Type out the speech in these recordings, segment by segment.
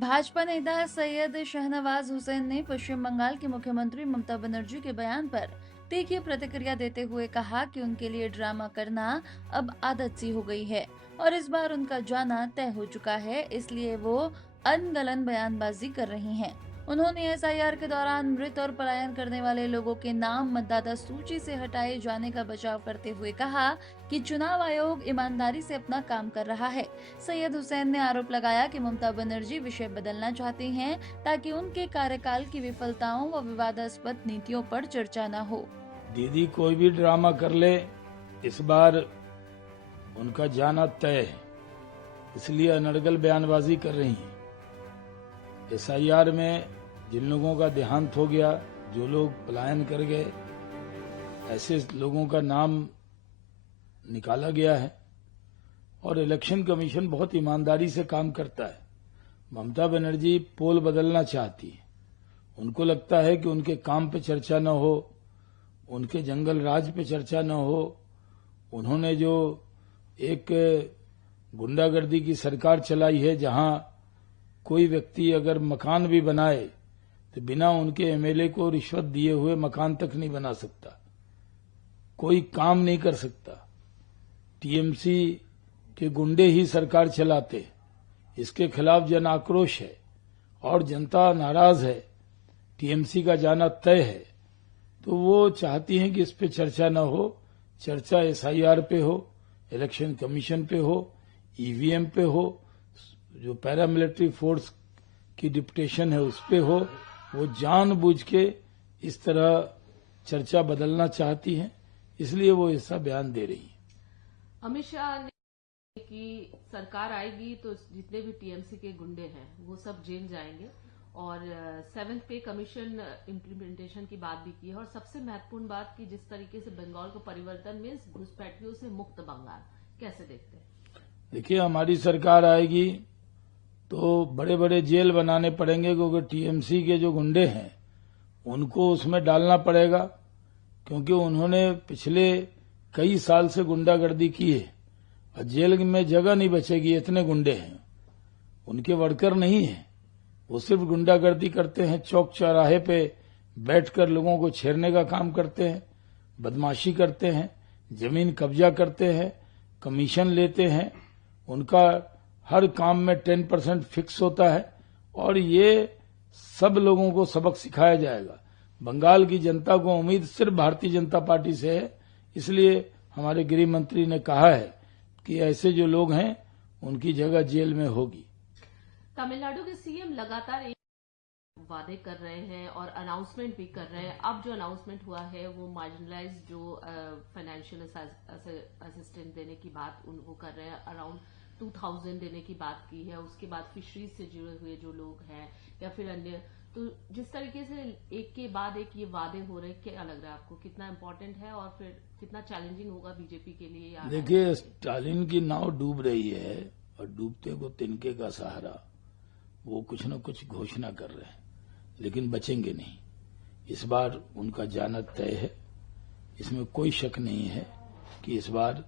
भाजपा नेता सैयद शाहनवाज हुसैन ने पश्चिम बंगाल की मुख्यमंत्री ममता बनर्जी के बयान पर तीखी प्रतिक्रिया देते हुए कहा कि उनके लिए ड्रामा करना अब आदत सी हो गई है और इस बार उनका जाना तय हो चुका है, इसलिए वो अनगलन बयानबाजी कर रही हैं। उन्होंने एसआईआर के दौरान मृत और पलायन करने वाले लोगों के नाम मतदाता सूची से हटाए जाने का बचाव करते हुए कहा कि चुनाव आयोग ईमानदारी से अपना काम कर रहा है। सैयद हुसैन ने आरोप लगाया कि ममता बनर्जी विषय बदलना चाहती हैं ताकि उनके कार्यकाल की विफलताओं व विवादास्पद नीतियों पर चर्चा न हो। दीदी कोई भी ड्रामा कर ले, इस बार उनका जाना तय है, इसलिए अनर्गल बयानबाजी कर रही हैं। एसआईआर में जिन लोगों का देहांत हो गया, जो लोग पलायन कर गए, ऐसे लोगों का नाम निकाला गया है और इलेक्शन कमीशन बहुत ईमानदारी से काम करता है। ममता बनर्जी पोल बदलना चाहती है। उनको लगता है कि उनके काम पे चर्चा न हो, उनके जंगल राज पे चर्चा न हो। उन्होंने जो एक गुंडागर्दी की सरकार चलाई है, जहां कोई व्यक्ति अगर मकान भी बनाए तो बिना उनके एमएलए को रिश्वत दिए हुए मकान तक नहीं बना सकता, कोई काम नहीं कर सकता। टीएमसी के गुंडे ही सरकार चलाते, इसके खिलाफ जन आक्रोश है और जनता नाराज है। टीएमसी का जाना तय है, तो वो चाहती हैं कि इस पे चर्चा न हो। चर्चा एसआईआर पे हो, इलेक्शन कमीशन पे हो, ईवीएम पे हो, जो पैरामिलिट्री फोर्स की डिप्यूटेशन है उस पे हो। वो जानबूझ के इस तरह चर्चा बदलना चाहती हैं, इसलिए वो ऐसा बयान दे रही है। अमित शाह ने कि सरकार आएगी तो जितने भी टीएमसी के गुंडे हैं वो सब जेल जाएंगे और 7th पे कमीशन इम्प्लीमेंटेशन की बात भी की है। और सबसे महत्वपूर्ण बात कि जिस तरीके से बंगाल को परिवर्तन में घुसपैठियों से मुक्त बंगाल, कैसे देखते हैं? देखिए, हमारी सरकार आएगी तो बड़े बड़े जेल बनाने पड़ेंगे, क्योंकि टीएमसी के जो गुंडे हैं उनको उसमें डालना पड़ेगा, क्योंकि उन्होंने पिछले कई साल से गुंडागर्दी की है और जेल में जगह नहीं बचेगी, इतने गुंडे हैं। उनके वर्कर नहीं है, वो सिर्फ गुंडागर्दी करते हैं, चौक चौराहे पे बैठकर लोगों को छेड़ने का काम करते हैं, बदमाशी करते हैं, जमीन कब्जा करते हैं, कमीशन लेते हैं। उनका हर काम में 10% फिक्स होता है और ये सब लोगों को सबक सिखाया जाएगा। बंगाल की जनता को उम्मीद सिर्फ भारतीय जनता पार्टी से है, इसलिए हमारे गृह मंत्री ने कहा है कि ऐसे जो लोग हैं उनकी जगह जेल में होगी। तमिलनाडु के सीएम लगातार वादे कर रहे हैं और अनाउंसमेंट भी कर रहे हैं। अब जो अनाउंसमेंट हुआ है वो मार्जिनलाइज जो फाइनेंशियल असिस्टेंट देने की बात वो कर रहे हैं, अराउंड 2000 देने की बात की है। उसके बाद फिशरीज से जुड़े हुए जो लोग हैं या फिर अन्य, तो जिस तरीके से एक के बाद एक ये वादे हो रहे हैं, क्या लग रहा है आपको कितना इम्पोर्टेंट है और फिर कितना चैलेंजिंग होगा बीजेपी के लिए? देखिए, स्टालिन की नाव डूब रही है और डूबते को तिनके का सहारा। वो कुछ न कुछ घोषणा कर रहे हैं, लेकिन बचेंगे नहीं। इस बार उनका जाना तय है, इसमें कोई शक नहीं है कि इस बार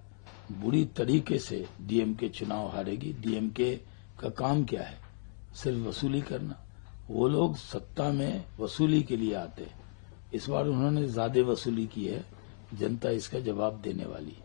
बुरी तरीके से डीएमके चुनाव हारेगी। डीएमके का काम क्या है? सिर्फ वसूली करना। वो लोग सत्ता में वसूली के लिए आते हैं। इस बार उन्होंने ज्यादा वसूली की है, जनता इसका जवाब देने वाली है।